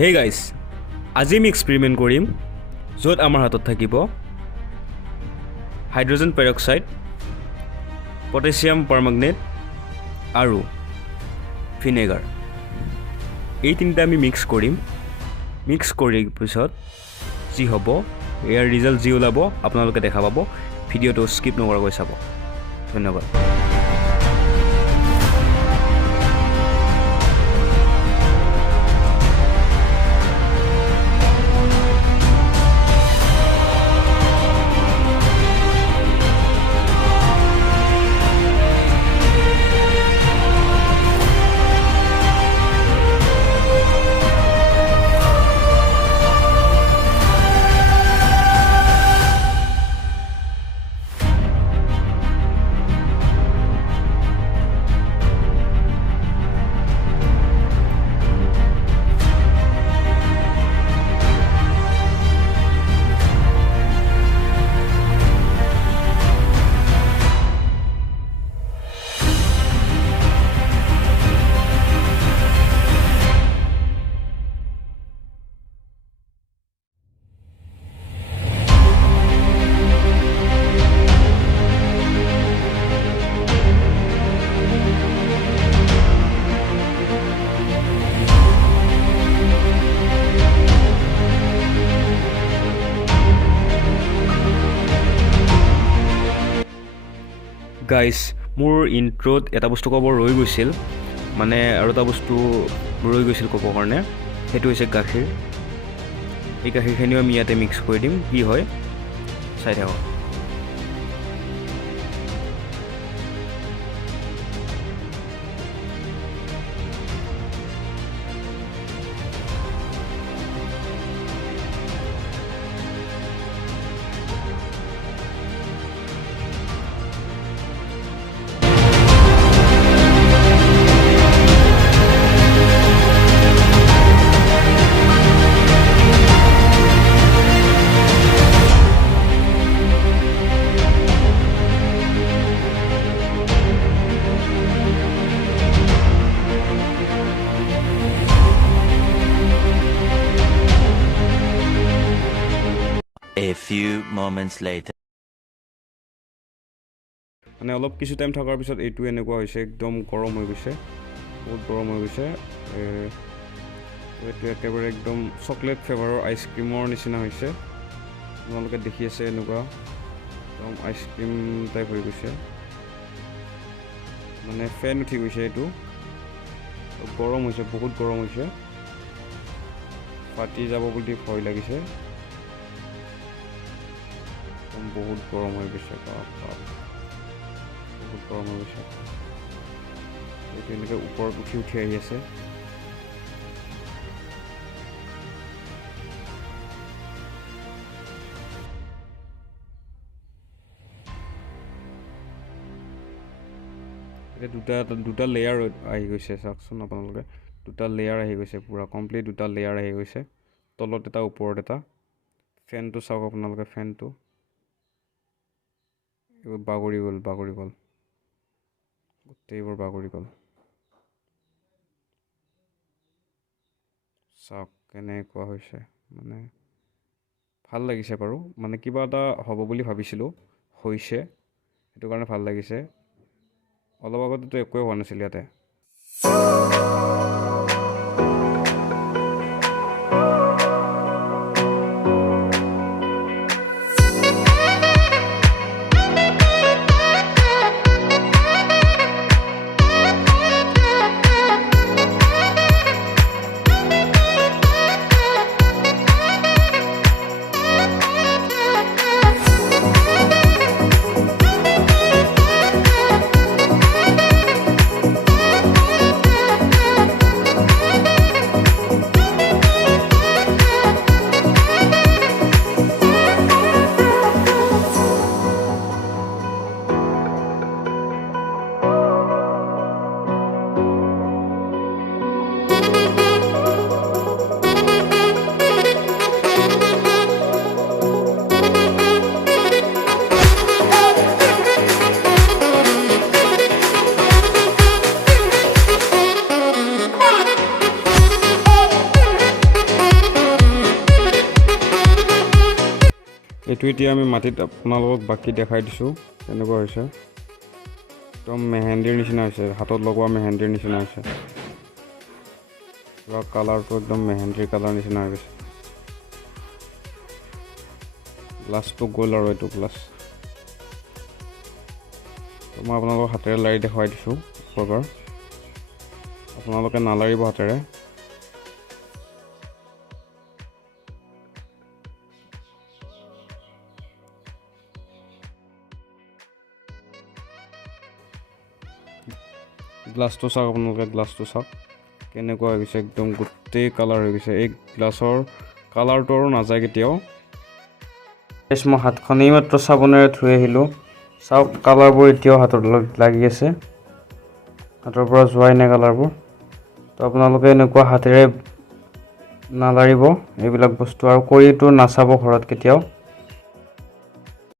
Hey guys, আজি আমি experiment কৰিম য'ত আমাৰ হাতত থাকিব হাইড্ৰজেন পেৰক্সাইড, পটাছিয়াম পাৰমেগনেট আৰু ভিনেগাৰ। এই তিনিটা আমি মিক্স কৰিম। মিক্স কৰি পিছত যি হ'ব ইয়াৰ ৰিজাল্ট যি ওলাব আপোনালোকে দেখা পাব। ভিডিঅ'টো স্কিপ নকৰাকৈ চাব। ধন্যবাদ। গাইজ, মোৰ ইণ্ট্ৰ'ত এটা বস্তু ক'ব ৰৈ গৈছিল, মানে আৰু এটা বস্তু ৰৈ গৈছিল ক'ব কাৰণে, সেইটো হৈছে গাখীৰ। এই গাখীৰখিনিও আমি ইয়াতে মিক্স কৰি দিম। কি হয় চাই থাকক। A few moments later. মানে অলপ কিছু টাইম থকাৰ পিছত এইটো এনেকুৱা হৈছে, একদম গৰম হৈ গৈছে, বহুত গৰম হৈ গৈছে। এইটো একেবাৰে একদম চকলেট ফ্লেভাৰৰ আইচক্ৰীমৰ নিচিনা হৈছে। আপোনালোকে দেখি আছে এনেকুৱা একদম আইচক্ৰীম টাইপ হৈ গৈছে, মানে ফেন উঠি গৈছে। এইটো গৰম হৈছে, বহুত গৰম হৈছে, ফাটি যাব বুলি ভয় লাগিছে। বহুত গৰম হৈ গৈছে, বহুত গৰম হৈ গৈছে। এইটো এনেকৈ ওপৰত উঠি আহি আছে। এতিয়া দুটা লেয়াৰ আহি গৈছে, চাওকচোন আপোনালোকে। দুটা লেয়াৰ আহি গৈছে, পূৰা কমপ্লিট দুটা লেয়াৰ আহি গৈছে, তলত এটা ওপৰত এটা। ফেনটো চাওক আপোনালোকে, ফেনটো এইবোৰ বাগৰি গ'ল, গোটেইবোৰ বাগৰি গ'ল। চাওক কেনেকুৱা হৈছে, মানে ভাল লাগিছে বাৰু। মানে কিবা এটা হ'ব বুলি ভাবিছিলোঁ, হৈছে, সেইটো কাৰণে ভাল লাগিছে। অলপ আগতেতো একোৱে হোৱা নাছিল ইয়াতে। এইটো এতিয়া আমি মাটিত আপোনালোকক বাকী দেখাই দিছোঁ কেনেকুৱা হৈছে। একদম মেহেন্দিৰ নিচিনা হৈছে, হাতত লগোৱা মেহেন্দিৰ নিচিনা হৈছে। পুৰা কালাৰটো একদম মেহেন্দিৰ কালাৰ নিচিনা হৈ গৈছে। গ্লাছটো গ'ল আৰু এইটো গ্লাছ। মই আপোনালোকক হাতেৰে লাৰি দেখুৱাই দিছোঁ এবাৰ। আপোনালোকে নালাৰিব হাতেৰে। গ্লাছটো চাওক, আপোনালোকে গ্লাছটো চাওক কেনেকুৱা হৈ গৈছে, একদম গোটেই কালাৰ হৈ গৈছে। এই গ্লাছৰ কালাৰটো আৰু নাযায় কেতিয়াও। মই হাতখন এইমাত্ৰ চাবোনেৰে ধুই আহিলোঁ। চাওক কালাৰবোৰ এতিয়াও হাতত লাগি আছে, হাতৰ পৰা যোৱাই নাই কালাৰবোৰ। তো আপোনালোকে এনেকুৱা হাতেৰে নালাৰিব এইবিলাক বস্তু, আৰু কৰিটো নাচাব ঘৰত কেতিয়াও।